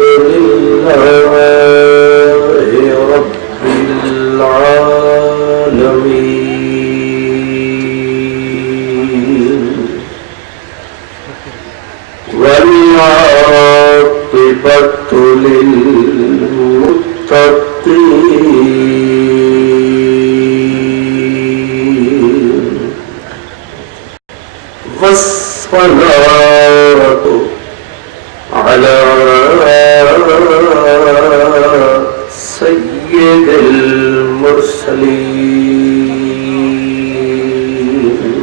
لله رب العالمين والعاقبة للمتقين والصلاة على سيد المرسلين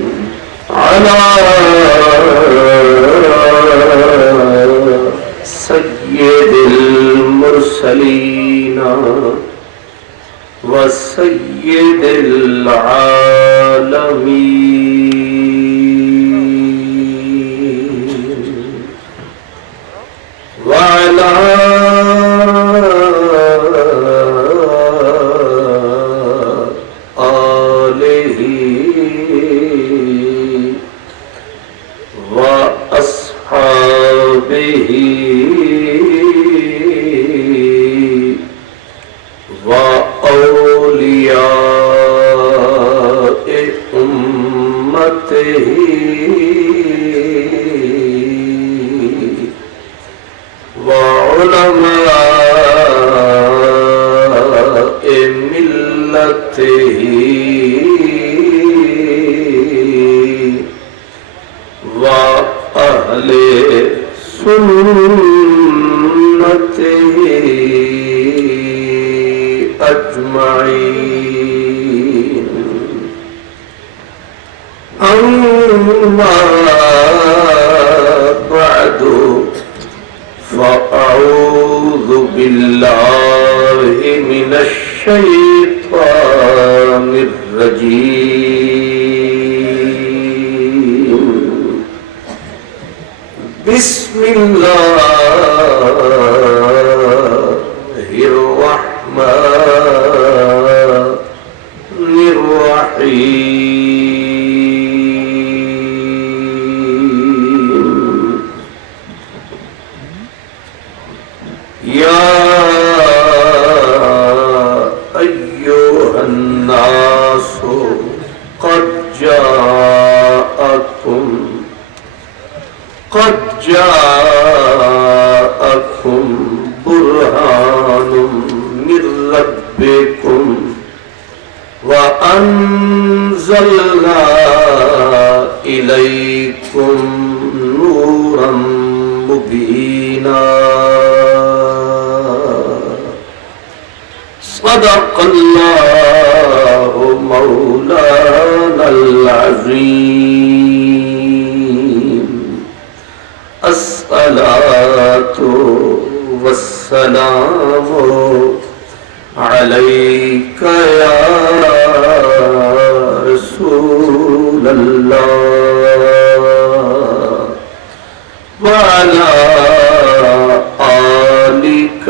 على سيد المرسلين وسيد العالمين وعلى آله وأصحابه وأولياء أمته وعلماء ملته وأهل سنته أجمعين أما بعد فأعوذ بالله من الشيطان الرجيم بسم الله الرحمن الرحيم يا أيها الناس قد جاءكم برهان من ربكم وأنزلنا إليكم نورا مبينا صدق الله مولانا العظيم الصلاة والسلام عليك يا رسول الله وعلى آلك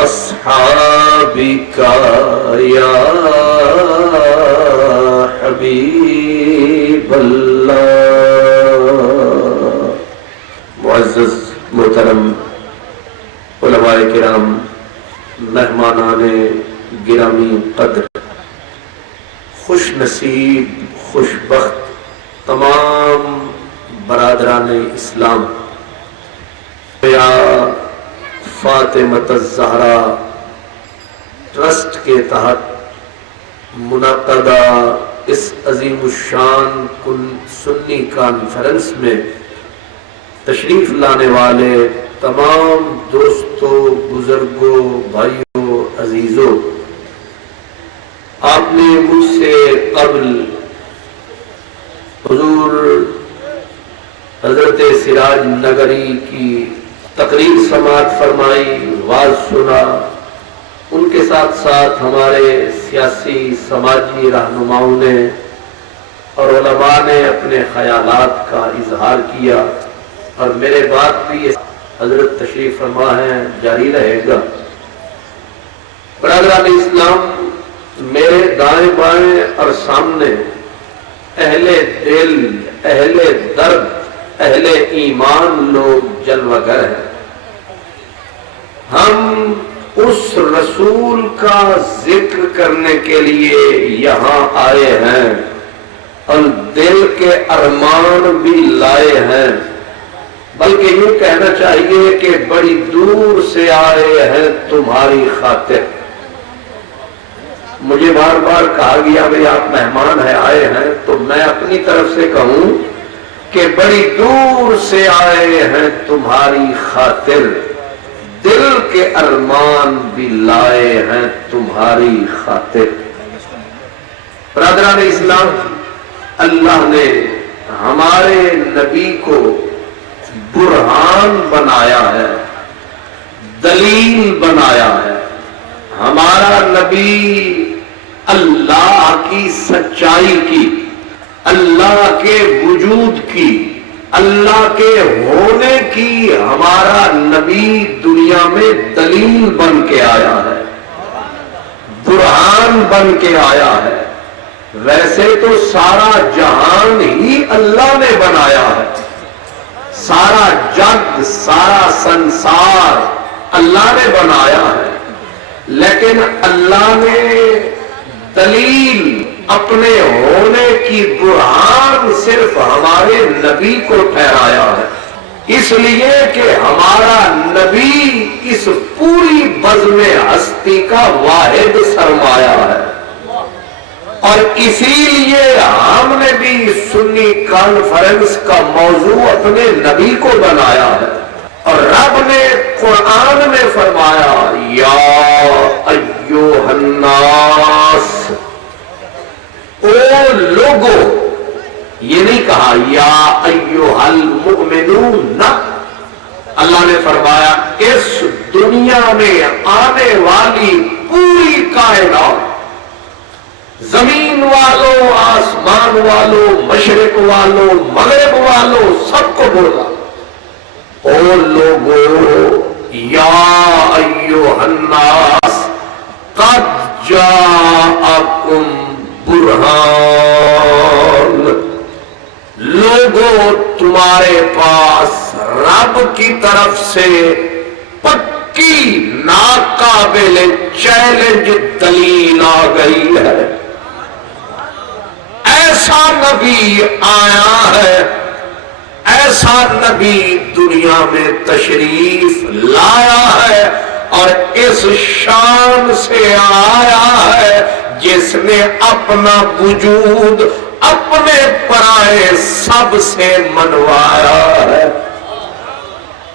وأصحابك يا حبيب الله معزز محترم علماء کرام مہمانان گرامی قدر خوش نصیب خوشبخت تمام برادران اسلام یا فاطمۃ الزہرا ٹرسٹ کے تحت منعقدہ اس عظیم الشان سنی کانفرنس میں تشریف لانے والے تمام دوستوں بزرگوں بھائیوں عزیزوں، آپ نے مجھ سے قبل حضور حضرت سراج نگری کی تقریر سماعت فرمائی، واز سنا، ان کے ساتھ ساتھ ہمارے سیاسی سماجی رہنماؤں نے اور علماء نے اپنے خیالات کا اظہار کیا، اور میرے بعد بھی حضرت تشریف فرما ہے، جاری رہے گا۔ برادران اسلام، میرے دائیں بائیں اور سامنے اہل دل، اہل درد، اہل ایمان لوگ جلوہ گر ہیں۔ ہم اس رسول کا ذکر کرنے کے لیے یہاں آئے ہیں اور دل کے ارمان بھی لائے ہیں، بلکہ یوں کہنا چاہیے کہ بڑی دور سے آئے ہیں تمہاری خاطر۔ مجھے بار بار کہا گیا بھئی آپ مہمان ہیں، آئے ہیں، تو میں اپنی طرف سے کہوں کہ بڑی دور سے آئے ہیں تمہاری خاطر، دل کے ارمان بھی لائے ہیں تمہاری خاطر۔ برادران اسلام، اللہ نے ہمارے نبی کو برہان بنایا ہے، دلیل بنایا ہے۔ ہمارا نبی اللہ کی سچائی کی، اللہ کے وجود کی، اللہ کے ہونے کی ہمارا نبی دنیا میں دلیل بن کے آیا ہے، برہان بن کے آیا ہے۔ ویسے تو سارا جہان ہی اللہ نے بنایا ہے، سارا جگ، سارا سنسار اللہ نے بنایا ہے، لیکن اللہ نے دلیل اپنے ہونے کی برہان صرف ہمارے نبی کو ٹھہرایا ہے، اس لیے کہ ہمارا نبی اس پوری بزم ہستی کا واحد سرمایہ ہے، اور اسی لیے ہم نے بھی سنی کانفرنس کا موضوع اپنے نبی کو بنایا ہے، اور رب نے قرآن میں فرمایا یا ایوہ الناس، او لوگو، یہ نہیں کہا یا ایوہ المؤمنون، اللہ نے فرمایا اس دنیا میں آنے والی پوری کائنات، زمین والوں، آسمان والوں، مشرق والوں، مغرب والوں، سب کو بولا او لوگو یا ایوہ الناس قد جاءکم برہان، لوگوں تمہارے پاس رب کی طرف سے پکی ناقابل چیلنج دلیل آ گئی ہے۔ ایسا نبی آیا ہے، ایسا نبی دنیا میں تشریف لایا ہے، اور اس شان سے آیا ہے جس نے اپنا وجود اپنے پرائے سب سے منوایا ہے۔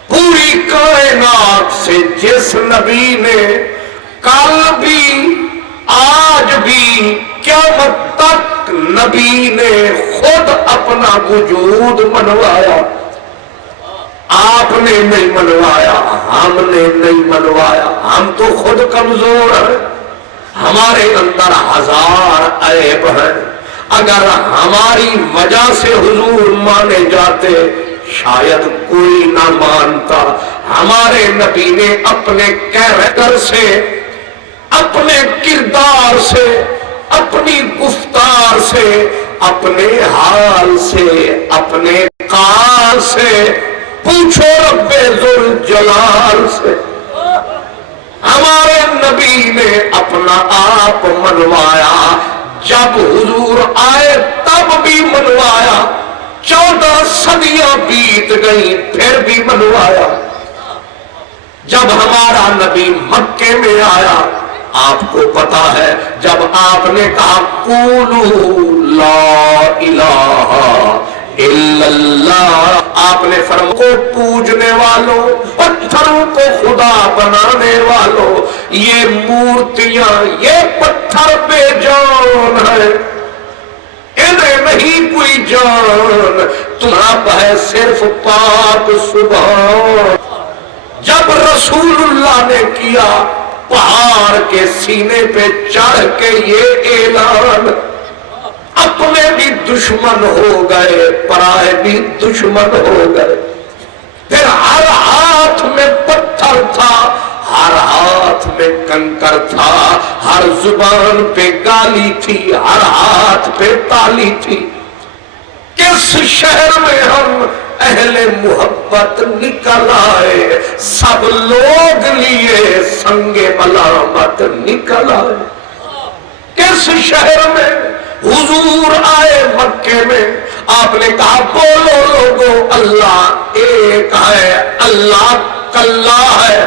پوری کائنات سے جس نبی نے کل بھی آج بھی قیامت تک نبی نے خود اپنا وجود منوایا، آپ نے نہیں منوایا، ہم نے نہیں منوایا، ہم تو خود کمزور ہیں، ہمارے اندر ہزار عیب ہیں، اگر ہماری وجہ سے حضور مانے جاتے شاید کوئی نہ مانتا۔ ہمارے نبی نے اپنے کیریکٹر سے، اپنے کردار سے، اپنی گفتار سے، اپنے حال سے، اپنے قال سے، پوچھو رب ذوالجلال سے، ہمارے نبی نے اپنا آپ منوایا۔ جب حضور آئے تب بھی منوایا، 14 صدیاں بیت گئیں پھر بھی منوایا۔ جب ہمارا نبی مکے میں آیا، آپ کو پتا ہے جب آپ نے کہا قولوا لا الہ الا اللہ، آپ نے فرمایا کو پوجنے والوں، پتھروں کو خدا بنانے والوں، یہ مورتیاں، یہ پتھر بے جان ہے، انہیں نہیں کوئی جان، تمہارا ہے صرف پاک سبحان۔ جب رسول اللہ نے کیا پہاڑ کے سینے پہ چڑھ کے یہ اعلان، اپنے بھی دشمن ہو گئے، پرائے بھی دشمن ہو گئے۔ پھر ہر ہاتھ میں پتھر تھا، ہر ہاتھ میں کنکر تھا، ہر زبان پہ گالی تھی، ہر ہاتھ پہ تالی تھی۔ کس شہر میں ہم اہل محبت نکل آئے، سب لوگ لیے سنگ ملامت نکل آئے۔ کس شہر میں حضور آئے؟ مکے میں۔ آپ نے کہا بولو لوگو اللہ ایک ہے، اللہ کلا ہے،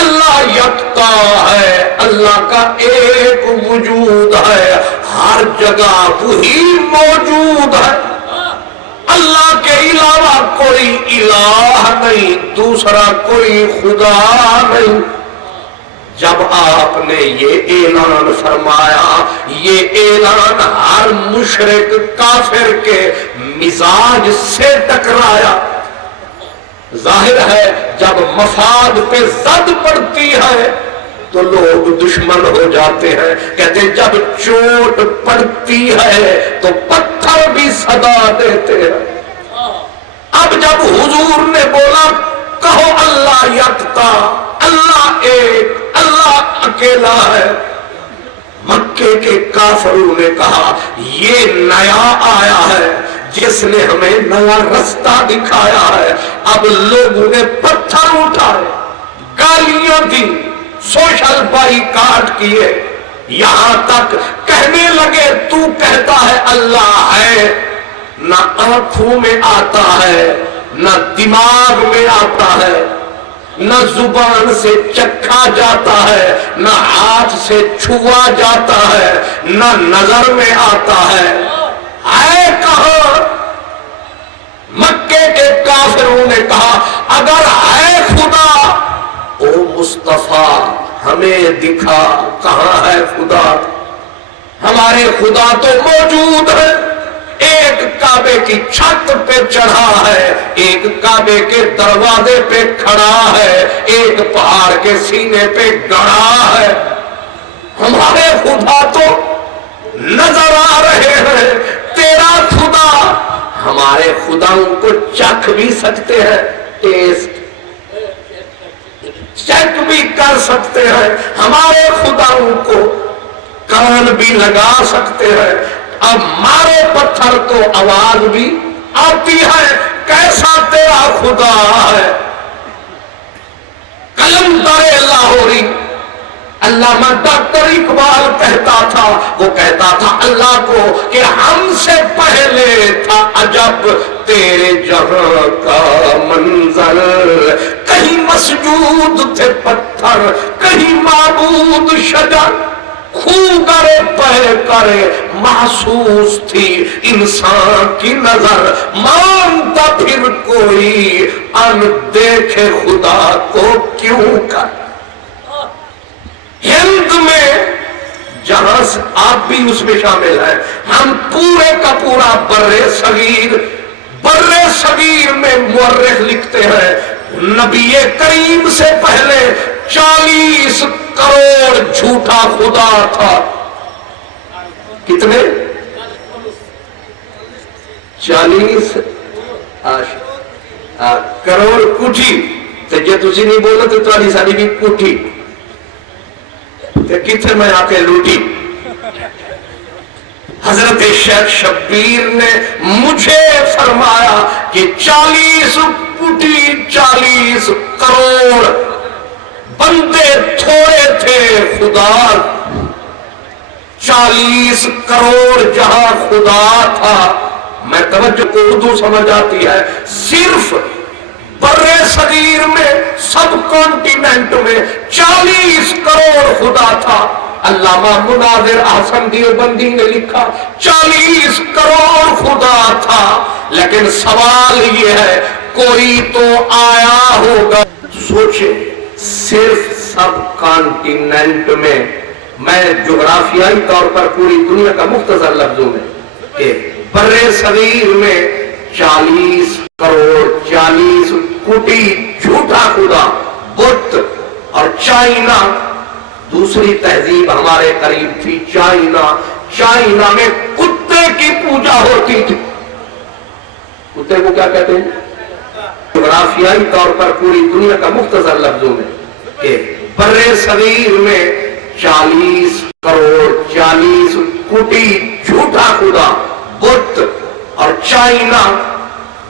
اللہ یکتا ہے، اللہ کا ایک وجود ہے، ہر جگہ وہی موجود ہے، اللہ کے علاوہ کوئی الہ نہیں، دوسرا کوئی خدا نہیں۔ جب آپ نے یہ اعلان فرمایا، یہ اعلان ہر مشرک کافر کے مزاج سے ٹکرایا۔ ظاہر ہے جب مفاد پہ زد پڑتی ہے تو لوگ دشمن ہو جاتے ہیں، کہتے ہیں جب چوٹ پڑتی ہے تو پتھر بھی صدا دیتے ہیں۔ اب جب حضور نے بولا کہو اللہ یکتا، اللہ ایک، اللہ اکیلا ہے، مکے کے کافروں نے کہا یہ نیا آیا ہے جس نے ہمیں نیا رستہ دکھایا ہے۔ اب لوگوں نے پتھر اٹھائے، گالیاں دی، سوشل بائیکاٹ کیے، یہاں تک کہنے لگے تو کہتا ہے اللہ ہے، نہ آنکھوں میں آتا ہے، نہ دماغ میں آتا ہے، نہ زبان سے چکھا جاتا ہے، نہ ہاتھ سے چھوا جاتا ہے، نہ نظر میں آتا ہے کہاں؟ مکے کے کافروں نے کہا اگر ہے خدا او مصطفیٰ ہمیں دکھا کہاں ہے خدا؟ ہمارے خدا تو موجود ہے، ایک کعبے کی چھت پہ چڑھا ہے، ایک کعبے کے دروازے پہ کھڑا ہے، ایک پہاڑ کے سینے پہ گڑا ہے۔ ہمارے خدا تو نظر آ رہے ہیں، تیرا خدا ہمارے خداؤں کو چکھ بھی سکتے ہیں، ٹیسٹ چیک بھی کر سکتے ہیں، ہمارے خداؤں کو کان بھی لگا سکتے ہیں، اب مارو پتھر تو آواز بھی آتی ہے، کیسا تیرا خدا ہے؟ کلندر لاہوری علامہ ڈاکٹر اقبال کہتا تھا، وہ کہتا تھا اللہ کو کہ ہم سے پہلے تھا عجب تیرے جہاں کا منظر، کہیں مسجود تھے پتھر، کہیں معبود شجر، خوگر پہ کرے محسوس تھی انسان کی نظر، مانتا پھر کوئی ان دیکھے خدا کو کیوں کر۔ ہند میں جہاں سے آپ بھی اس میں شامل ہیں، ہم پورے کا پورا برے صغیر میں مورخ لکھتے ہیں نبی کریم سے پہلے 40 کروڑ جھوٹا خدا تھا۔ کتنے؟ 40 کروڑ کوٹھی تے جے تسی نہیں بولو تو تواڈی ساری بھی کوٹھی تے کتنے میں آ کے لوٹی۔ حضرت شیخ شبیر نے مجھے فرمایا کہ 40 کوٹھی 40 کروڑ بندے تھوڑے تھے، خدا 40 کروڑ جہاں خدا تھا۔ میں توجہ کو اردو سمجھ آتی ہے، صرف برے صغیر میں سب کانٹیننٹ میں 40 کروڑ خدا تھا۔ علامہ مناظر احسن دیوبندی نے لکھا 40 کروڑ خدا تھا، لیکن سوال یہ ہے کوئی تو آیا ہوگا۔ سوچے صرف سب کانٹیننٹ میں جغرافیائی طور پر پوری دنیا کا مختصر لفظوں میں کہ برے صغیر میں 40 کروڑ 40 کوٹی جھوٹا خدا بت، اور چائنا دوسری تہذیب ہمارے قریب تھی، چائنا میں کتے کی پوجا ہوتی تھی۔ کتے کو کیا کہتے ہیں؟ جغرافیائی طور پر پوری دنیا کا مختصر لفظوں میں کہ برے صغیر میں 40 کروڑ 40 کوٹی جھوٹا خدا بت، اور چائنا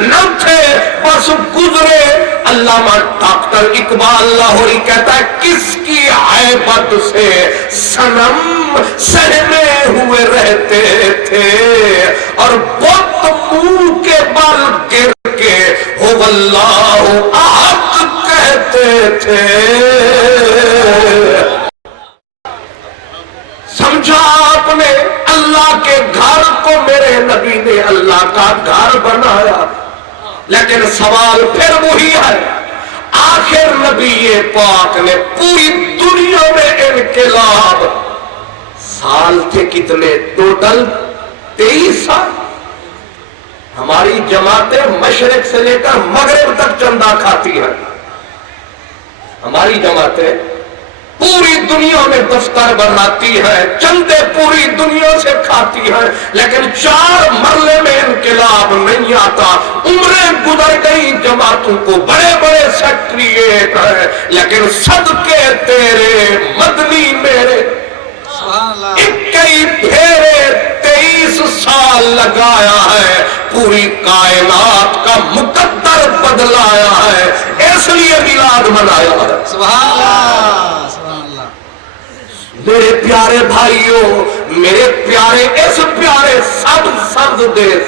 نہ تھے، بس گزرے۔ علامہ ڈاکٹر اقبال لاہوری کہتا ہے کس کی عیبت سے صنم سہمے ہوئے رہتے تھے، اور بت منہ کے بل گر کے ہو واللہ احد کہتے تھے۔ سمجھا آپ نے اللہ کے گھر کو میرے نبی نے اللہ کا گھر بنایا، لیکن سوال پھر وہی ہے، آخر نبی پاک نے پوری دنیا میں انقلاب، سال تھے کتنے ٹوٹل 23 سال۔ ہماری جماعتیں مشرق سے لے کر مغرب تک چندہ کھاتی ہیں، ہماری جماعتیں پوری دنیا میں دفتر بناتی ہے، چندے پوری دنیا سے کھاتی ہے، لیکن 4 مرلے میں انقلاب نہیں آتا۔ عمریں گزر گئی جماعتوں کو، بڑے بڑے سیکٹریٹ ہیں، لیکن صدقے تیرے مدنی میرے 21 پھیرے 23 سال لگایا ہے، پوری کائنات کا مقدر بدلایا ہے، اس لیے میلاد منایا ہے۔ سبحان اللہ، سبحان اللہ۔ میرے پیارے بھائیوں، میرے پیارے، اس پیارے سبز دیش،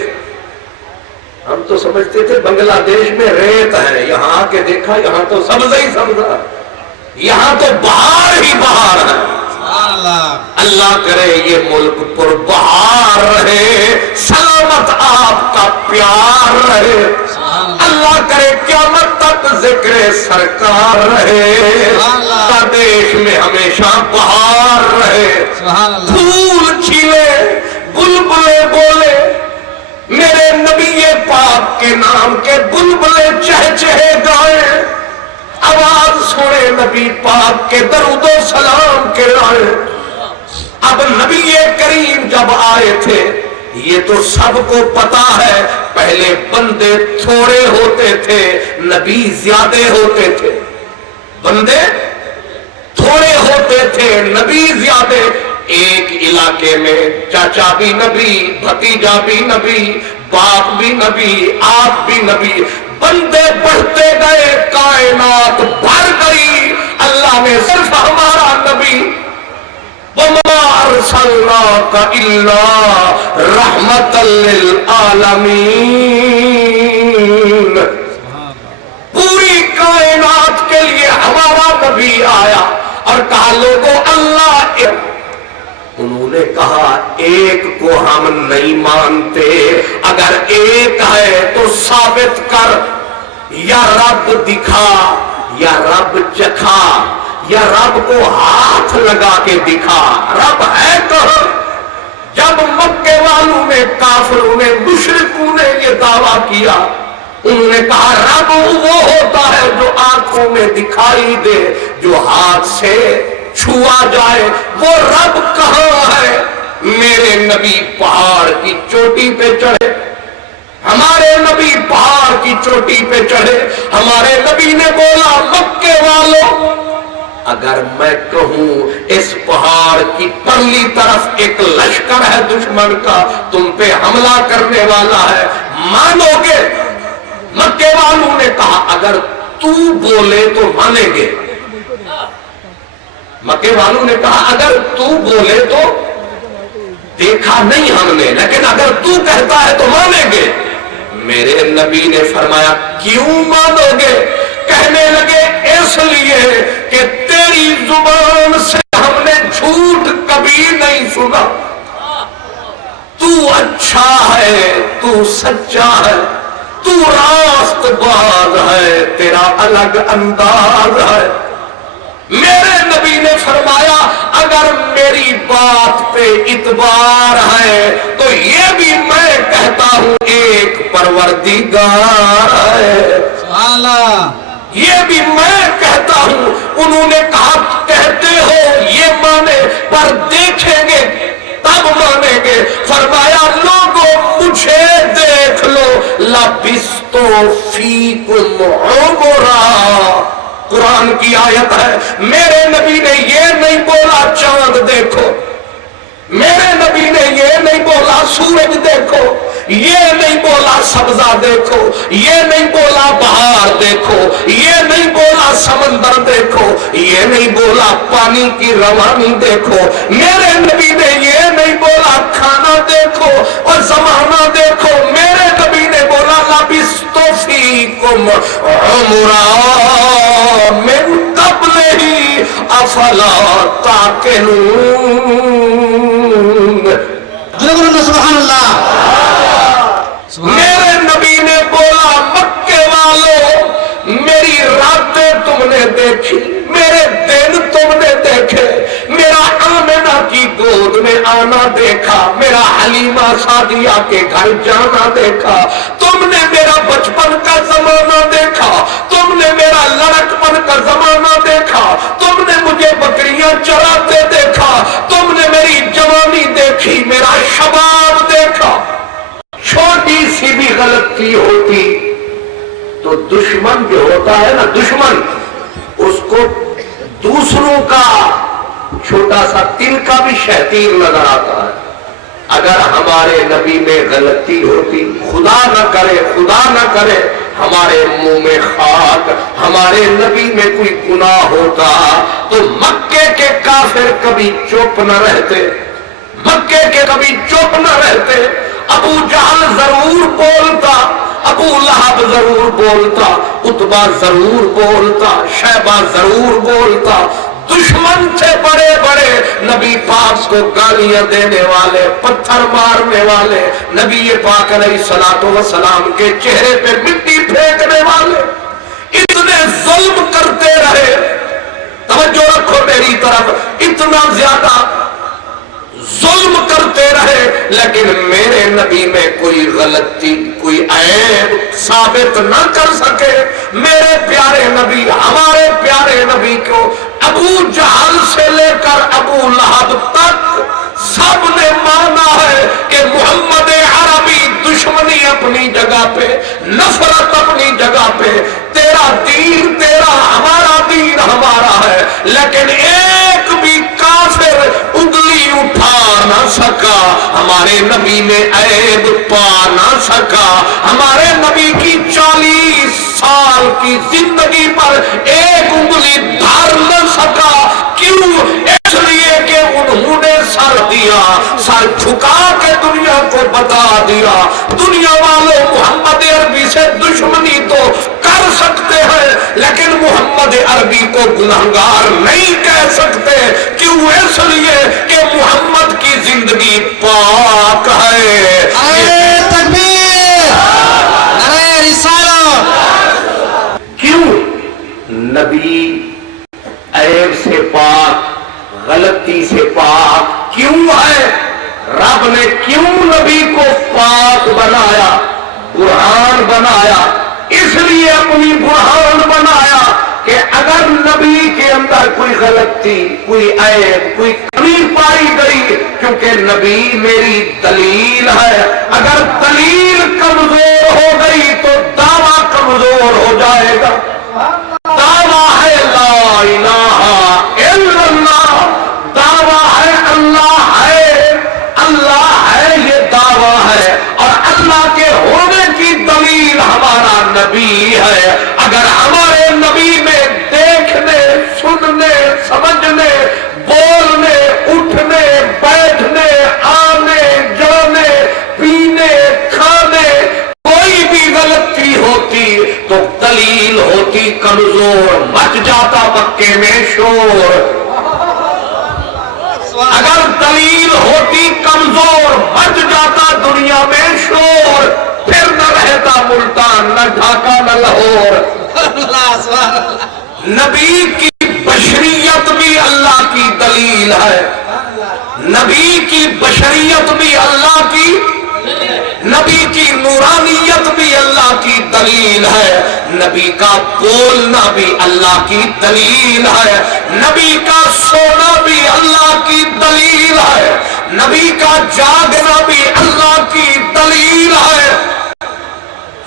ہم تو سمجھتے تھے بنگلہ دیش میں ریت ہے، یہاں آ کے دیکھا یہاں تو سبز ہی سبز ہے، یہاں تو بہار ہی بہار ہے۔ اللہ کرے یہ ملک پر بہار رہے، سلامت آپ کا پیار رہے، اللہ کرے قیامت تک ذکر سرکار رہے، دیش میں ہمیشہ بہار رہے، پھول کھلے، بلبلے بولے، میرے نبی پاک کے نام کے بلبلے چہچہے گائیں، آواز سنے نبی پاک کے درود و سلام کے لائے۔ اب نبی کریم جب آئے تھے، یہ تو سب کو پتا ہے، پہلے بندے تھوڑے ہوتے تھے، نبی زیادہ ہوتے تھے، بندے تھوڑے ہوتے تھے، نبی زیادہ، ایک علاقے میں چاچا بھی نبی، بھتیجا بھی نبی، باپ بھی نبی، آپ بھی نبی، بندے بڑھتے گئے، کائنات بھر گئی، اللہ نے صرف ہمارا نبی وَمَا أَرْسَلْنَاكَ إِلَّا رَحْمَةً لِّلْعَالَمِينَ، پوری کائنات کے لیے ہمارا نبی آیا اور کہا لوگوں اللہ ایک، انہوں نے کہا ایک کو ہم نہیں مانتے، اگر ایک ہے تو ثابت کر، یا رب دکھا، یا رب چکھا، یا رب کو ہاتھ لگا کے دکھا، رب ہے کہاں؟ جب مکے والوں نے، کافروں نے، مشرکوں نے یہ دعویٰ کیا، انہوں نے کہا رب وہ ہوتا ہے جو آنکھوں میں دکھائی دے، جو ہاتھ سے چھوا جائے، وہ رب کہاں ہے؟ میرے نبی پہاڑ کی چوٹی پہ چڑھے، ہمارے نبی پہاڑ کی چوٹی پہ چڑھے، ہمارے نبی نے بولا مکے والوں، اگر میں کہوں اس پہاڑ کی پرلی طرف ایک لشکر ہے دشمن کا، تم پہ حملہ کرنے والا ہے، مانو گے؟ مکے والوں نے کہا اگر تو بولے تو مانیں گے، مکے والوں نے کہا اگر تو بولے تو، دیکھا نہیں ہم نے لیکن اگر تو کہتا ہے تو مانیں گے۔ میرے نبی نے فرمایا کیوں مانو گے؟ کہنے لگے اس لیے کہ تیری زبان سے ہم نے جھوٹ کبھی نہیں سنا، تو اچھا ہے، تو سچا ہے، تو راست باز ہے، تیرا الگ انداز ہے۔ میرے نبی نے فرمایا اگر میری بات پہ اعتبار ہے تو یہ بھی میں کہتا ہوں ایک پروردگار ہے، سبحان اللہ، یہ بھی میں کہتا ہوں۔ انہوں نے کہا کہتے ہو یہ مانے پر دیکھیں گے تب مانیں گے۔ فرمایا لوگوں مجھے دیکھ لو، لبستو فیکم عمرا، قرآن کی آیت ہے۔ میرے نبی نے یہ نہیں بولا چاند دیکھو، میرے نبی نے یہ نہیں بولا سورج دیکھو، یہ نہیں بولا سبزہ دیکھو، یہ نہیں بولا بہار دیکھو، یہ نہیں بولا سمندر دیکھو، یہ نہیں بولا پانی کی روانی دیکھو، میرے نبی نے یہ نہیں بولا کھانا دیکھو اور زمانہ دیکھو، میرے نبی نے بولا لبثت فیکم عمرا من قبلہ افلا تعقلون۔ سبحان اللہ۔ میرے نبی نے بولا مکے والوں میری راتیں تم نے دیکھی، میرے دن تم نے دیکھے، میرا آمنہ کی گود میں آنا دیکھا، میرا حلیمہ سعدیہ کے گھر جانا دیکھا، تم نے میرا بچپن کا زمانہ دیکھا، تم نے میرا لڑکپن کا زمانہ دیکھا، تم نے مجھے بکریاں چراتے دیکھا، تم نے میری جوانی دیکھی، میرا شباب دیکھا۔ چھوٹی سی بھی غلطی ہوتی تو دشمن جو ہوتا ہے نا، دشمن اس کو دوسروں کا چھوٹا سا تل کا بھی شیطان نظر آتا ہے۔ اگر ہمارے نبی میں غلطی ہوتی، خدا نہ کرے ہمارے منہ میں خاک، ہمارے نبی میں کوئی گناہ ہوتا تو مکے کے کافر کبھی چپ نہ رہتے، مکے کے کبھی چپ نہ رہتے۔ ابو جہل ضرور بولتا، ابو لہب ضرور بولتا، عتبہ ضرور بولتا، شیبہ ضرور بولتا، دشمن تھے بڑے بڑے، نبی پاک کو گالیاں دینے والے، پتھر مارنے والے، نبی پاک علیہ الصلوۃ والسلام کے چہرے پہ مٹی پھینکنے والے، اتنے ظلم کرتے رہے، توجہ رکھو میری طرف، اتنا زیادہ ظلم کرتے رہے، لیکن میرے نبی میں کوئی غلطی، کوئی عیب ثابت نہ کر سکے۔ میرے پیارے نبی، ہمارے پیارے نبی کو ابو جہل سے لے کر ابو لہب تک سب نے مانا ہے کہ محمد عربی دشمنی اپنی جگہ پہ، نفرت اپنی جگہ پہ، تیرا دین تیرا، ہمارا دین ہمارا ہے، لیکن ایک بھی کافر انگلی اٹھا نہ سکا، ہمارے نبی میں عیب پا نہ سکا، ہمارے نبی کی 40 سال کی زندگی پر ایک انگلی دھر نہ سکا۔ کیوں؟ اس لیے کہ انہوں نے سر دیا، سر جھکا کے دنیا کو بتا دیا، دنیا والوں محمد عربی سے دشمنی تو کر سکتے ہیں لیکن محمد عربی کو گنہگار نہیں کہہ سکتے۔ کیوں؟ اس لیے کہ محمد کی زندگی پاک ہے۔ نعرہ تکبیر، نعرہ رسالت۔ کیوں؟ نبی عیب سے پاک، غلطی سے پاک کیوں ہے؟ رب نے کیوں نبی کو پاک بنایا، برہان بنایا؟ اس لیے اپنی برہان بنایا کہ اگر نبی کے اندر کوئی غلطی، کوئی عیب، کوئی کمی پائی گئی، کیونکہ نبی میری دلیل ہے، اگر دلیل کمزور ہو گئی تو دعویٰ کمزور ہو جائے گا۔ دعویٰ ہے لا الہ الا اللہ، دعویٰ ہے اللہ ہے، اللہ ہے، یہ دعویٰ ہے، اور اللہ کے ہونے کی دلیل ہمارا نبی ہے۔ اگر ہمارے نبی میں دیکھنے، سننے، سمجھنے، بولنے، اٹھنے، بیٹھنے، آنے، جانے، پینے، کھانے کوئی بھی غلطی ہوتی تو دلیل ہوتی کمزور، مچ جاتا مکے میں شور۔ اگر دلیل ہوتی کمزور، مچ جاتا دنیا میں شور، پھر نہ رہتا ملتان، نہ ڈھاکہ، نہ لاہور۔ نبی کی بشریت بھی اللہ کی دلیل ہے، نبی کی بشریت بھی اللہ کی، نبی کی نورانیت بھی اللہ کی دلیل ہے، نبی کا بولنا بھی اللہ کی دلیل ہے، نبی کا سونا بھی اللہ کی دلیل ہے، نبی کا جاگنا بھی اللہ کی دلیل ہے۔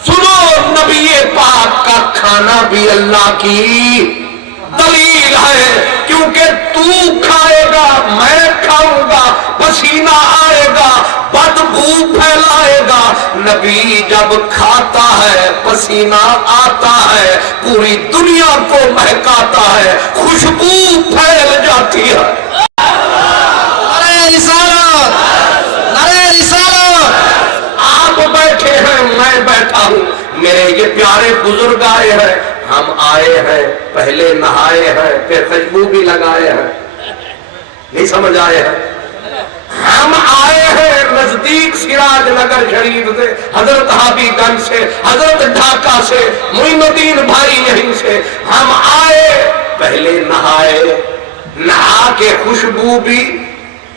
سنو، نبی پاک کا کھانا بھی اللہ کی دلیل ہے، کیونکہ تو کھائے گا، میں کھاؤں گا، پسینہ آئے گا، بدبو پھیلائے گا. نبی جب کھاتا ہے پسینہ آتا ہے, پوری دنیا کو مہکاتا ہے, خوشبو پھیل جاتی ہے. نعرہ رسالت, نعرہ رسالت. آپ بیٹھے ہیں, میں بیٹھا ہوں, میرے یہ پیارے بزرگ آئے ہیں, ہم آئے ہیں, پہلے نہائے ہیں, پھر خوشبو بھی لگائے ہیں. نہیں سمجھ آئے ہیں؟ ہم آئے ہیں نزدیک سراج نگر شریف سے, حضرت حابی گنج سے, حضرت ڈھاکہ سے, معین الدین بھائی یہیں سے. ہم آئے, پہلے نہائے, نہا کے خوشبو بھی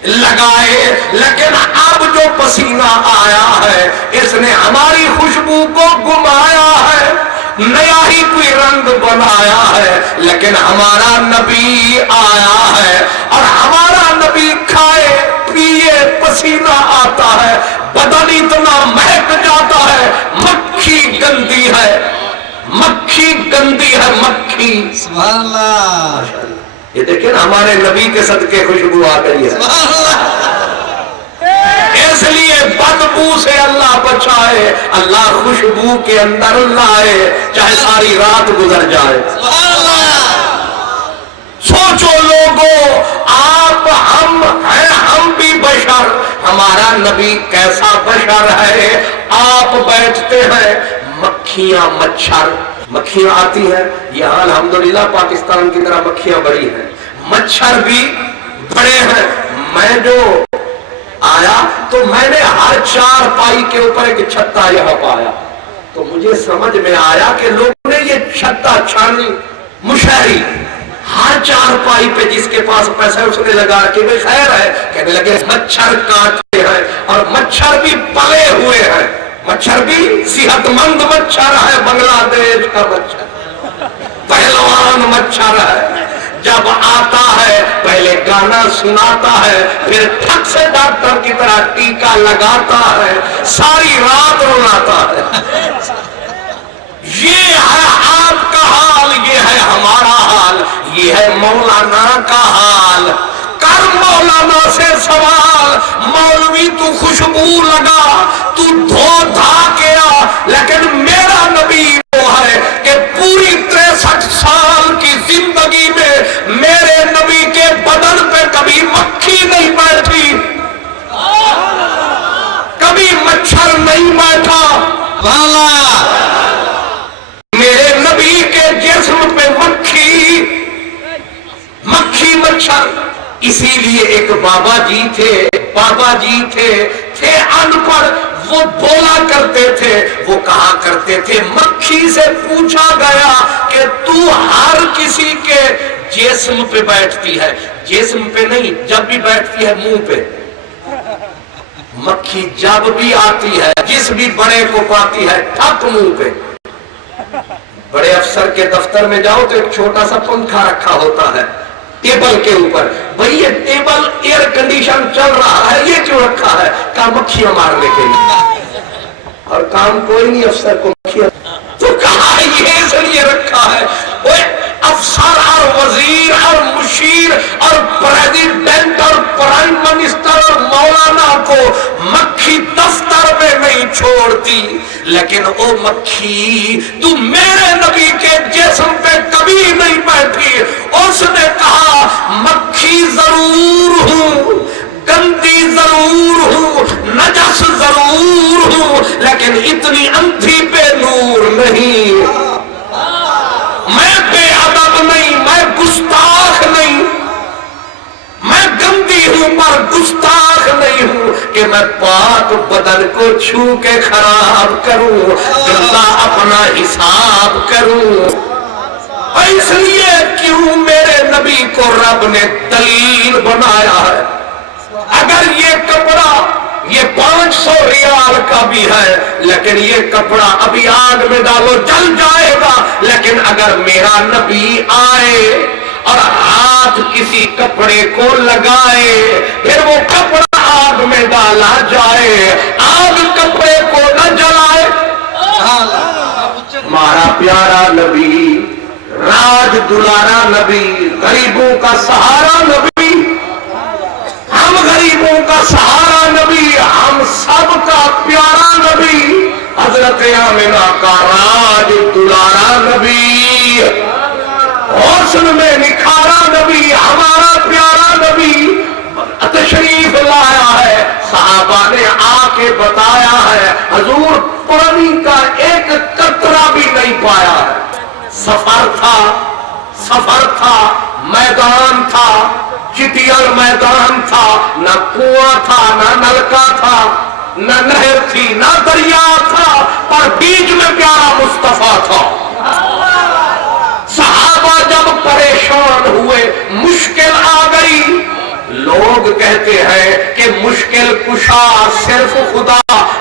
لگائے, لیکن اب جو پسینہ آیا ہے اس نے ہماری خوشبو کو گمایا ہے, نیا ہی کوئی رنگ بنایا ہے. لیکن ہمارا نبی آیا ہے اور ہمارا نبی کھائے پیے پسینہ آتا ہے, بدن اتنا مہک جاتا ہے. مکھی گندی ہے, مکھی گندی ہے, مکھی. سبحان اللہ. یہ دیکھیں نا, ہمارے نبی کے صدقے خوشبو آ گئی ہے. اس لیے بدبو سے اللہ بچائے, اللہ خوشبو کے اندر لائے, چاہے ساری رات گزر جائے. سوچو لوگوں, آپ ہم ہیں, ہم بھی بشر, ہمارا نبی کیسا بشر ہے. آپ بیٹھتے ہیں, مکھیاں مچھر, مکھیاں آتی ہیں. یہاں الحمدللہ پاکستان کی طرح مکھیاں بڑی ہیں, مچھر بھی بڑے ہیں. میں جو آیا تو میں نے ہر چار پائی کے اوپر ایک چھتا یہاں پایا, تو مجھے سمجھ میں آیا کہ لوگوں نے یہ چھتا چھانی مشہری ہر چار پائی پہ جس کے پاس پیسہ اس نے لگا کہ بھئی خیر ہے. کہنے لگے مچھر کاٹتے ہیں, اور مچھر بھی پلے ہوئے ہیں, مچھر بھی صحت مند مچھر ہے, بنگلہ دیش کا مچھر, پہلوان مچھر ہے. جب آتا ہے پہلے گانا سناتا ہے, پھر ٹھک سے ڈاکٹر کی طرح ٹیکا لگاتا ہے, ساری رات رلاتا ہے. یہ ہے آپ کا حال, یہ ہے ہمارا حال, یہ ہے مولانا کا حال. کر مولانا سے سوال, مولوی تو خوشبو لگا, تو دھو دھا کے آ, لیکن میرا نبی وہ ہے کہ پوری 63 سال کی زندگی میں میرے نبی کے بدن پہ کبھی مکھی نہیں بیٹھی, کبھی مچھر نہیں بیٹھا. میرے نبی کے جسم پہ مکھی مچھر. اسی لیے ایک بابا جی تھے ان پڑھ, وہ بولا کرتے تھے, وہ کہا کرتے تھے, مکھی سے پوچھا گیا کہ تو ہر کسی کے جسم پہ بیٹھتی ہے, جسم پہ نہیں, جب بھی بیٹھتی ہے منہ پہ. مکھی جب بھی آتی ہے, جس بھی بڑے کو پاتی ہے, ٹھک منہ پہ. بڑے افسر کے دفتر میں جاؤ تو ایک چھوٹا سا پنکھا رکھا ہوتا ہے ٹیبل کے اوپر, بھئی یہ ٹیبل ایئر کنڈیشن چل رہا ہے, یہ کیوں رکھا ہے؟ کہا مکھیاں مارنے کے لیے, اور کام کوئی نہیں افسر کو مکھیاں. تو کہا یہ اس لیے رکھا ہے, وہ افسر اور وزیر اور مشیر اور پریزیڈنٹ اور پرائم منسٹر اور مولانا کو مکھی دفتر میں نہیں چھوڑتی, لیکن او مکھی تو میرے نبی کے جسم پہ کبھی نہیں بیٹھی. اس نے کہا مکھی ضرور ہوں, گندی ضرور ہوں, نجس ضرور ہوں, لیکن اتنی اندھی پہ نور نہیں. میں بے ادب نہیں, میں گستاخ نہیں, میں گندی ہوں پر گستاخ نہیں ہوں کہ میں پاک بدن کو چھو کے خراب کروں, گندا اپنا حساب کروں. اس لیے کیوں میرے نبی کو رب نے دلیل بنایا ہے. اگر یہ کپڑا یہ 500 ریال کا بھی ہے, لیکن یہ کپڑا ابھی آگ میں ڈالو جل جائے گا, لیکن اگر میرا نبی آئے اور ہاتھ کسی کپڑے کو لگائے, پھر وہ کپڑا آگ میں ڈالا جائے, آگ کپڑے کو نہ جلائے. ہمارا پیارا نبی, راج دلارا نبی, غریبوں کا سہارا نبی, ہم غریبوں کا سہارا نبی, ہم حضرت آمنہ کا راج دلارا نبی، حسن میں نکھارا نبی، ہمارا پیارا نبی تشریف لایا ہے۔ صحابہ نے آ کے بتایا ہے حضور پانی کا ایک قطرہ بھی نہیں پایا ہے۔ سفر تھا، میدان تھا، چٹیل میدان تھا، نہ کنواں تھا، نہ نلکا تھا، نہ نہر تھی، نہ دریا تھا، پر بیچ میں پیارا مصطفیٰ تھا۔ صحابہ جب پریشان ہوئے، مشکل آ گئی، لوگ کہتے ہیں کہ مشکل کشا صرف خدا۔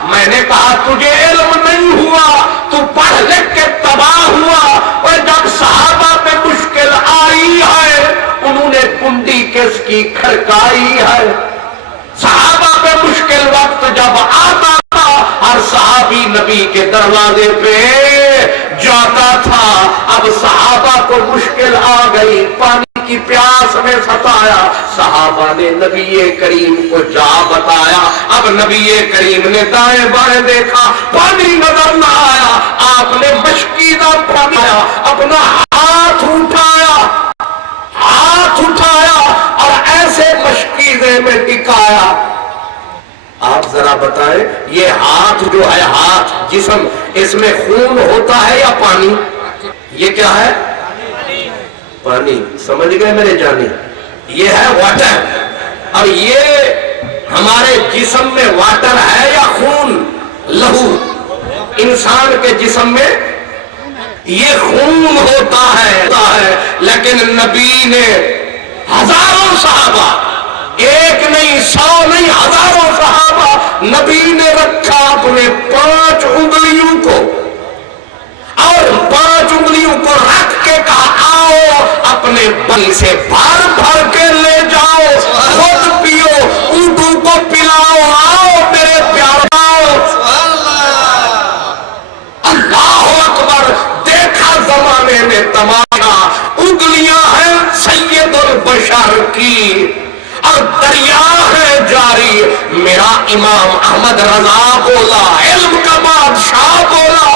میں نے کہا تجھے علم نہیں ہوا، تو پڑھ لکھ کے تباہ ہوا۔ اور جب صحابہ پہ مشکل آئی ہے، انہوں نے کنڈی کس کی کھڑکائی ہے۔ صحابہ پہ مشکل وقت جب آتا تھا، ہر صحابی نبی کے دروازے پہ جاتا تھا۔ اب صحابہ کو مشکل آ گئی، پانی کی پیاس میں ستایا، صحابہ نے نبی کریم کو جا بتایا۔ اب نبی کریم نے دائیں بائیں دیکھا، پانی نظر نہ آیا۔ آپ نے مشکیزہ پانی اپنا ہاتھ اٹھایا اور ایسے مشکیزے میں ٹکایا۔ آپ ذرا بتائیں، یہ ہاتھ جو ہے، ہاتھ جسم، اس میں خون ہوتا ہے یا پانی؟ یہ کیا ہے؟ پانی۔ سمجھ گئے میرے جانی؟ یہ ہے واٹر۔ اور یہ ہمارے جسم میں واٹر ہے یا خون، لہو؟ انسان کے جسم میں یہ خون ہوتا ہے، لیکن نبی نے ہزاروں صحابہ، ایک نہیں، 100 نہیں، ہزاروں صحابہ، نبی نے رکھا اپنے 5 انگلیوں کو، اور 5 انگلیوں کو رکھ کے کہا آؤ اپنے بل سے بھر بھر کے لے جاؤ، خود پیو، اونٹوں کو پلاؤ، آؤ میرے پیارو۔ اللہ اکبر! دیکھا زمانے میں تماشا، انگلیاں ہیں سید البشر کی اور دریا ہے جاری۔ میرا امام احمد رضا بولا، علم کا بادشاہ بولا،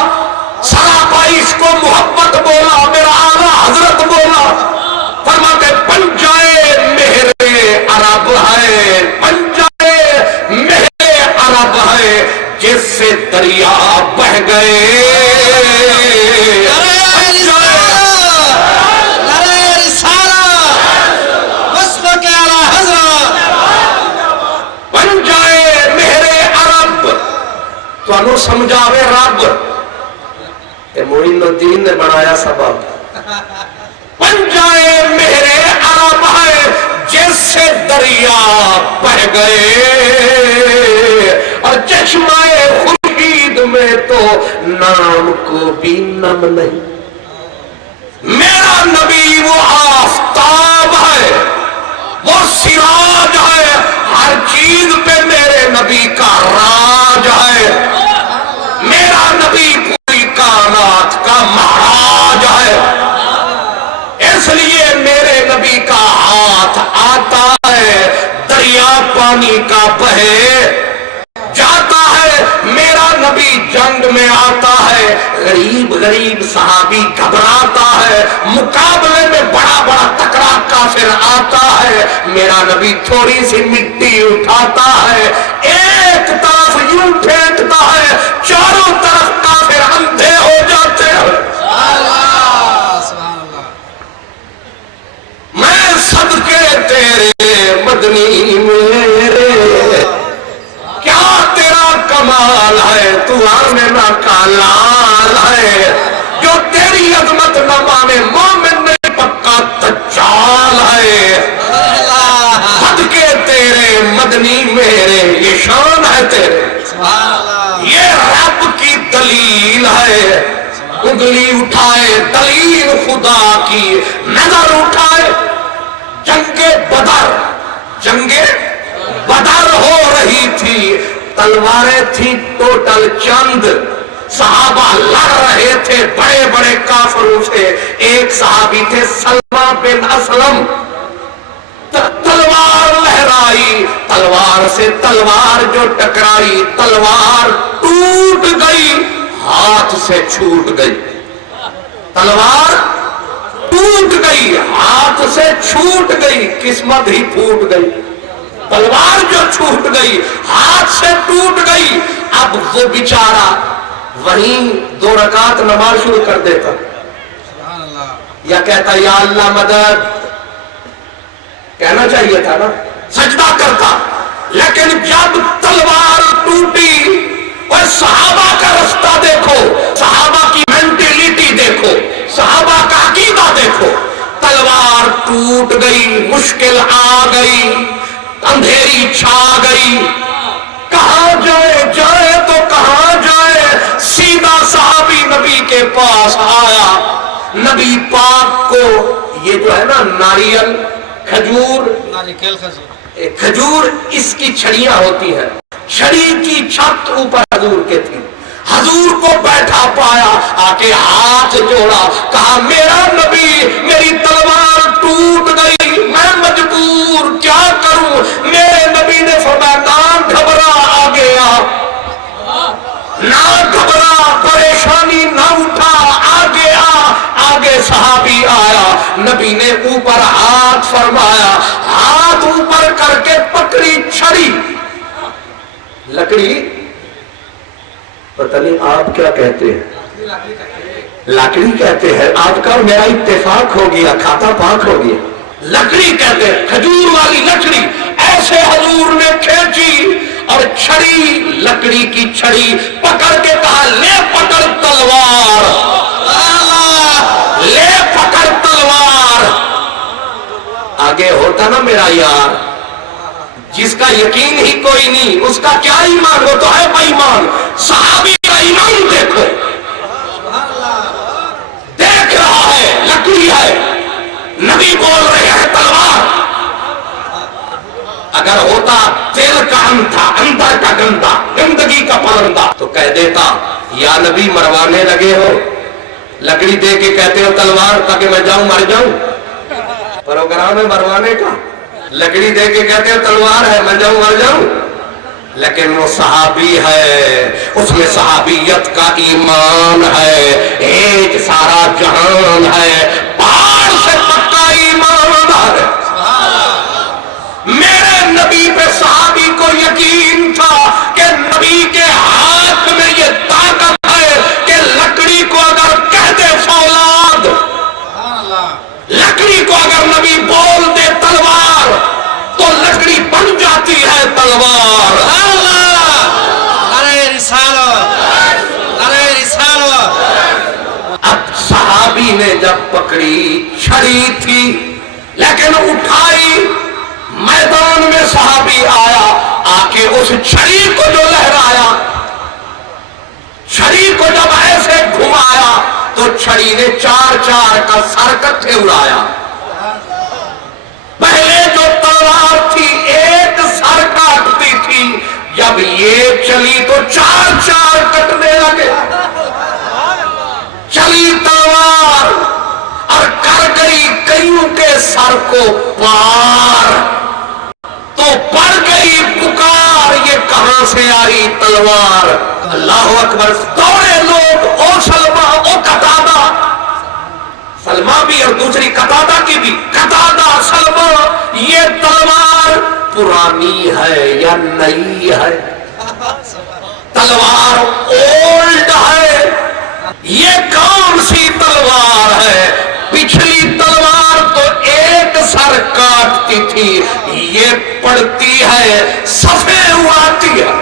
سراپا اس کو محبت بولا، میرا اعلیٰ حضرت بولا، فرماتے پنجائے مہر عرب ہے، پنجائے مہر عرب ہے، جس سے دریا بہ گئے۔ تو سمجھاوے رب، معین الدین نے بنایا سبب، پنجائے میرے عرب ہے جس سے دریا بہ گئے، اور چشمہ خورشید میں تو نام کو بھی نم نہیں۔ میرا نبی وہ آفتاب ہے، وہ سراج ہے، ہر چیز پہ میرے نبی کا راج ہے۔ میرا نبی پوری کائنات کا مہاراج ہے، اس لیے میرے نبی کا ہاتھ آتا ہے، دریا پانی کا بہے جاتا ہے۔ میرا نبی جنگ میں آتا ہے، غریب غریب صحابی گھبراتا ہے، مقابلے میں بڑا بڑا تکڑا کافر آتا ہے، میرا نبی تھوڑی سی مٹی اٹھاتا ہے، ایک طرف یوں پھینکتا ہے، چاروں طرف کافر اندھے ہو جاتے ہیں۔ میں صدقے تیرے مدنی میرے، کیا تیرا کمال ہے، تو آمنہ کا لال ہے، جو تیری عظمت نہ مانے مومن نہیں پکا دجال ہے۔ صدقے تیرے مدنی میرے، یہ شان ہے تیرے، یہ رب کی دلیل ہے۔ انگلی اٹھائے دلیل خدا کی، نظر اٹھائے جنگ بدر ہو رہی تھی، تلواریں تھیں ٹوٹل چند، صحابہ لڑ رہے تھے بڑے بڑے کافروں سے۔ ایک صحابی تھے سلمہ بن اسلم، تلوار لہرائی، تلوار سے تلوار جو ٹکرائی، تلوار ٹوٹ گئی، ہاتھ سے چھوٹ گئی، تلوار ٹوٹ گئی، ہاتھ سے چھوٹ گئی، قسمت ہی پھوٹ گئی۔ تلوار جو چھوٹ گئی، ہاتھ سے ٹوٹ گئی، اب وہ بیچارہ وہیں 2 رکعت نماز شروع کر دیتا یا کہتا یا اللہ مدد، کہنا چاہیے تھا نا، سجدہ کرتا۔ لیکن جب تلوار ٹوٹی، اور صحابہ کا رستہ دیکھو، صحابہ کی مینٹیلیٹی دیکھو، صحابہ کا عقیدہ دیکھو، تلوار ٹوٹ گئی، مشکل آ گئی، اندھیری چھا گئی، کہاں جائے تو کہاں جائے؟ سیدھا صحابی نبی کے پاس آیا، نبی پاک کو یہ جو ہے نا ناریل، کھجور، کھجور اس کی چھڑیاں ہوتی ہیں، چھڑی کی چھت اوپر حضور کے تھی، حضور کو بیٹھا پایا، آ کے ہاتھ جوڑا، کہا میرا نبی میری تلوار ٹوٹ گئی، میں مجبور کیا کروں؟ میرے نبی نے فرمایا نہ گھبرا، آگے آ، نہ گھبرا، پریشانی نہ اٹھا، آگے آ۔ آگے صحابی آیا، نبی نے اوپر ہاتھ فرمایا، ہاتھ اوپر کر کے پکڑی چھڑی، لکڑی، پتہ نہیں آپ کیا کہتے ہیں، لکڑی کہتے ہیں، آپ کا میرا اتفاق ہو گیا، کھاتا پاک ہو گیا، لکڑی کہتے ہیں، کھجور والی لکڑی۔ ایسے حضور نے کھینچی اور چھڑی، لکڑی کی چھڑی پکڑ کے کہا لے پکڑ تلوار، لے پکڑ تلوار۔ آگے ہوتا نا میرا یار، جس کا یقین ہی کوئی نہیں، اس کا کیا ایمان؟ وہ تو ہے بے ایمان۔ صحابی کا ایمان دیکھو، دیکھ رہا ہے لکڑی ہے، نبی بول رہے ہیں تلوار۔ اگر ہوتا دل کا اندھا، اندر کا گندا، گندگی کا پرندہ تو کہہ دیتا یا نبی مروانے لگے ہو، لکڑی دے کے کہتے ہو تلوار تاکہ میں جاؤں مر جاؤں، پروگرام ہے مروانے کا، لکڑی دے کے کہتے ہو تلوار ہے میں جاؤں مر جاؤں۔ لیکن وہ صحابی ہے، اس میں صحابیت کا ایمان ہے، ایک سارا جہان ہے، پہاڑ سے پکا ایمان ہے۔ میرے نبی پہ صحابی کو یقین تھا کہ نبی کے ہاتھ میں یہ طاقت ہے کہ لکڑی کو اگر کہہ دے فولاد، لکڑی کو اگر نبی بول دے تلوار تو لکڑی بن جاتی ہے تلوار۔ اب صحابی نے جب پکڑی، چھڑی تھی لیکن اٹھائی، میدان میں صحابی آیا، آ کے اس چھڑی کو جو لہرایا، چھڑی کو جب ایسے گھمایا تو چھڑی نے 4 کا سر کٹھے اڑایا۔ پہلے جو تلوار تھی ایک سر کاٹتی تھی، جب یہ چلی تو 4 کٹنے لگے۔ چلی تلوار اور کر گئی کئیوں کے سر کو پار، تو پڑ گئی پکار یہ کہاں سے آئی تلوار؟ اللہ اکبر، دوڑے لوگ، او سلمہ، او قتادہ، سلمہ بھی اور دوسری قتادہ کی بھی، قتادہ، سلمہ، یہ تلوار پرانی ہے یا نئی ہے؟ تلوار اولڈ ہے، یہ کون سی تلوار ہے؟ پچھلی تلوار تو ایک سر کاٹتی تھی، یہ پڑتی ہے صفے اڑاتی ہے،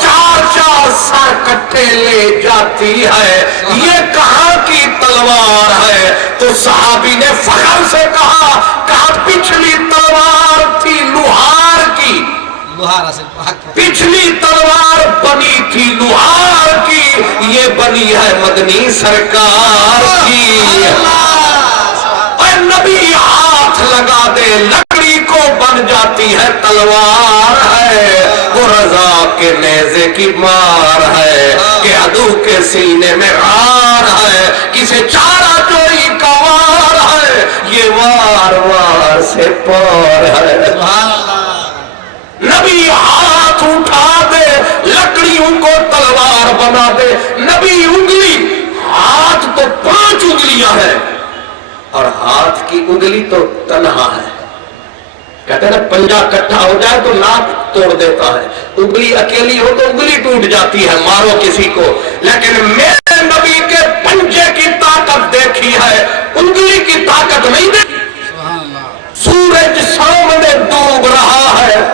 4 سر کٹے لے جاتی ہے، یہ کہاں کی تلوار ہے؟ تو صحابی نے فخر سے کہا پچھلی تلوار تھی لوہار کی، پچھلی تلوار بنی تھی لوہار کی، یہ بنی ہے مدنی سرکار کی۔ اور نبی ہاتھ لگا دے لکڑی کو بن جاتی ہے تلوار ہے، وہ رضا کے نیزے کی مار ہے کہ عدو کے سینے میں غار ہے، کسے چارہ چوری کا وار ہے، یہ وار وار سے پار ہے۔ نبی ہاتھ اٹھا دے لکڑیوں کو تلوار تلوار بنا دے. نبی انگلی، ہاتھ تو 5 انگلیاں ہیں اور ہاتھ کی انگلی تو تنہا ہے. کہتے ہیں نا پنجہ کٹھا ہو جائے تو ناک توڑ دیتا ہے، انگلی اکیلی ہو تو انگلی ٹوٹ جاتی ہے، مارو کسی کو. لیکن میرے نبی کے پنجے کی طاقت دیکھی ہے، انگلی کی طاقت نہیں دیکھی. سورج سامنے ڈوب رہا ہے،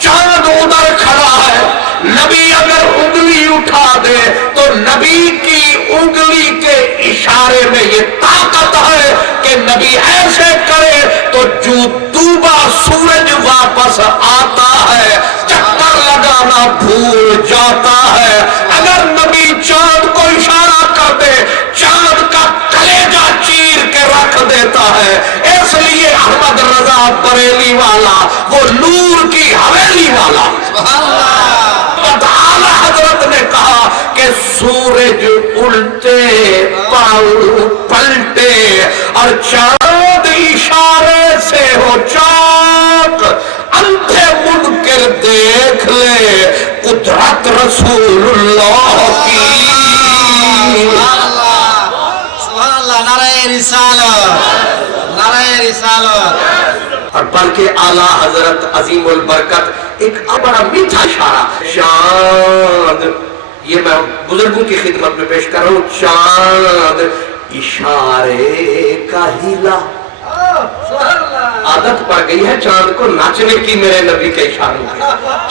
چاند ادھر کھڑا ہے، نبی اگر انگلی اٹھا دے تو نبی کی انگلی کے اشارے میں یہ طاقت ہے کہ نبی ایسے کرے تو جو ڈوبا سورج واپس آتا ہے، چکر لگانا بھول جاتا ہے. اگر نبی چاند کو اشارہ کر دے، چاند کا کلیجہ چیر کے رکھ دیتا ہے. اس لیے احمد رضا بریلی والا، وہ نور کی حویلی والا، اعلیٰ حضرت نے کہا کہ سورج الٹے پاؤں پلٹے اور چاند اشارے سے ہو چاک، اندھے منکر دیکھ لے قدرت رسول اللہ کی. سبحان اللہ، نعرہ رسالت، نعرہ رسالت. اور بلکہ اعلیٰ حضرت عظیم البرکت ایک بڑا میٹھا اشارہ، چاند، یہ میں بزرگوں کی خدمت میں پیش کر رہا ہوں، چاند اشارے کا ہیلا. عادت پڑ گئی ہے چاند کو ناچنے کی میرے نبی کے اشاروں کی.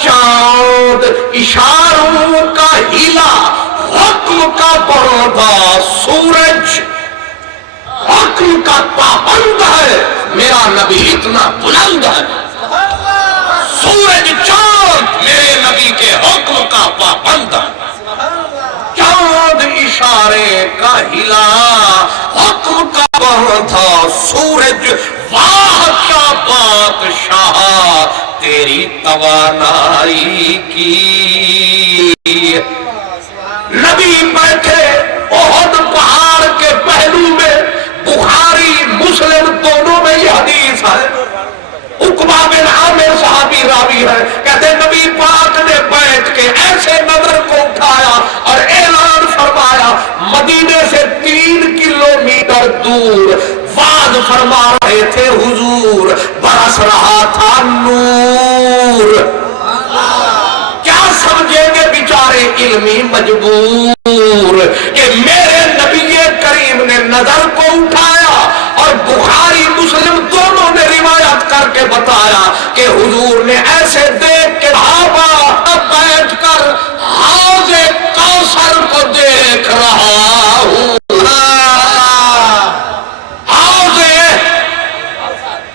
چاند اشاروں کا ہیلا، حکم کا بڑھا سورج حکم کا پابند ہے. میرا نبی اتنا بلند ہے، سورج چاند میرے نبی کے حکم کا پابند ہے. چاند اشارے کا ہلا، حکم کا باندھا سورج، واہ کیا بادشاہ تیری توانائی کی. نبی بیٹھے احد پہاڑ کے پہلو میں، بخاری مسلم دونوں میں یہ حدیث ہے. عقبہ بن عامر صحابی راوی ہے، کہتے نبی پاک نے بیٹھ کے ایسے نظر کو اٹھایا اور اعلان فرمایا. مدینے سے 3 کلومیٹر دور وعظ فرما رہے تھے حضور، برس رہا تھا نور. کیا سمجھیں گے بیچارے علمی مجبور کہ میرے نبی کریم نے نظر کو اٹھایا اور بخاری مسلم دونوں نے روایت کر کے بتایا کہ حضور نے ایسے دیکھ کے صحابہ بیٹھ کر حوض کوثر کو دیکھ رہا ہوں، حوض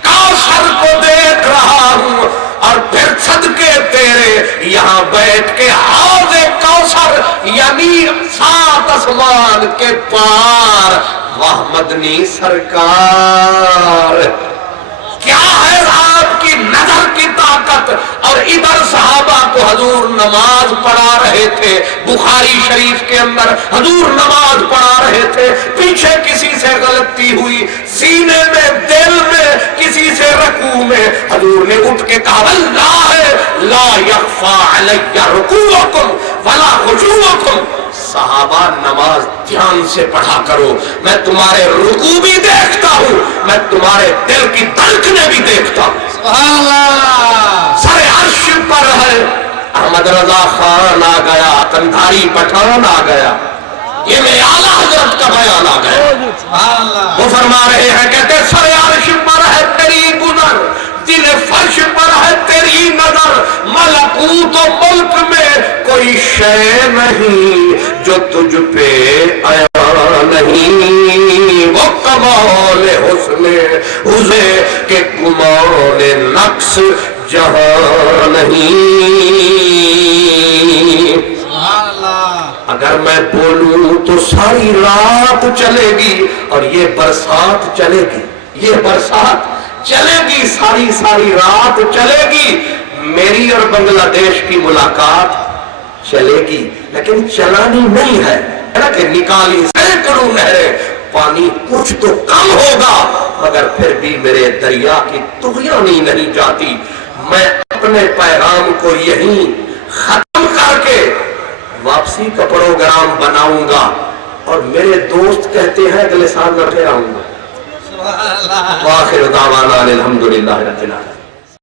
کوثر کو دیکھ رہا ہوں، اور پھر صدقے تیرے یہاں بیٹھ کے حوض کوثر یعنی 7 آسمان کے پار واہ مدنی سرکار. کیا ہے آپ کی نظر کی طاقت. اور ادھر صحابہ کو حضور نماز پڑھا رہے تھے، بخاری شریف کے اندر حضور نماز پڑھا رہے تھے، پیچھے کسی سے غلطی ہوئی، سینے میں دل میں کسی سے رکوع میں، حضور نے اٹھ کے کہا واللہ لا یخفی علی رکوعکم ولا خشوعکم. صحابہ نماز دھیان سے پڑھا کرو، میں تمہارے رکوع بھی دیکھتا ہوں، میں تمہارے دل کی دھڑکنیں بھی دیکھتا ہوں. سبحان اللہ. سر عرش پر ہے. احمد رضا خان آ گیا، کندھاری پٹھان آ گیا، یہ میرے اعلیٰ حضرت کا بیان آ گیا. سبحان اللہ. وہ فرما رہے ہیں، کہتے سر عرش پر ہے تیری گزر، دل فرش پر ہے تیری نظر، ملکوت و ملک میں کوئی شے نہیں جو تجھ پہ آیا نہیں. وہ کمال حسن حسن کے کمال نقص جہاں نہیں. سبحان اللہ. اگر میں بولوں تو ساری رات چلے گی اور یہ برسات چلے گی، یہ برسات چلے گی، ساری رات چلے گی. میری اور بنگلہ دیش کی ملاقات چلے گی، لیکن چلانی نہیں ہے نا کہ نکالی سینکڑوں نہریں، پانی کچھ تو کم ہوگا، مگر پھر بھی میرے دریا کی طغیانی نہیں جاتی. میں اپنے پیغام کو یہیں ختم کر کے واپسی کا پروگرام بناؤں گا، اور میرے دوست کہتے ہیں اگلے سال میں پھر آؤں گا۔ وآخر دعوانا الحمدللہ رب العالمین۔